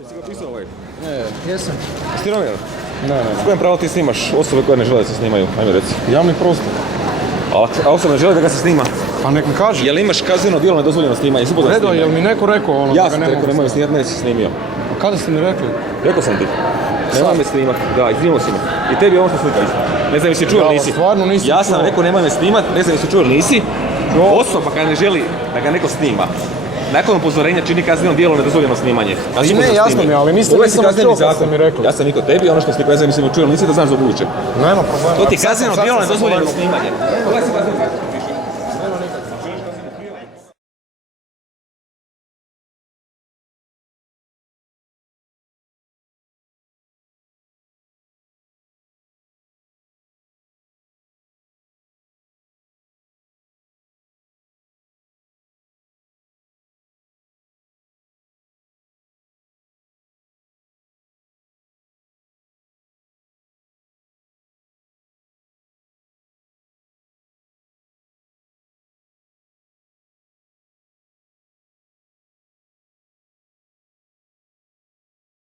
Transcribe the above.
Jesi ga pisao ovaj? Jesam. Jesi ti novinar? Ne. S kojim pravom ti snimaš osobe koje ne žele da se snimaju? Ajme reci. Javni prostor. A osoba ne žele da ga se snima? Pa nek mi kaže. Jel imaš kazneno djelo nedozvoljeno snimanje? Jesi upoznat s Redo, time? jel mi neko rekao ono Ja da ga sam ne ti rekao mogu nemoj me snimati? snimati, nesi snimio. A kada ste mi rekli? Rekao sam ti. Nemoj me snimat, da, iznimao si me. I tebi je ono što slika isto. Ne znam jesi čuo ili nisi. Stvarno nisam Ja sam čuo. rekao nemoj me snimat, ne znam jesi čuo ili nisi. Osoba kada ne želi da ga neko snima, nakon upozorenja čini kazneno djelo nedozvoljeno snimanje. Ja sam ne, upoznat s jasno time. mi je, ali nisam Pogledaj si kazneni čuo kad zakon. ste mi rekli. Ja sam rekao tebi, ono što slika, ne znam jesi čuo ili nisi, da znaš za buduće. Nema problema. To ti je Sad sam kazneno djelo spomenuo. nedozvoljeno snimanje. Pogledaj si kazneni zakon.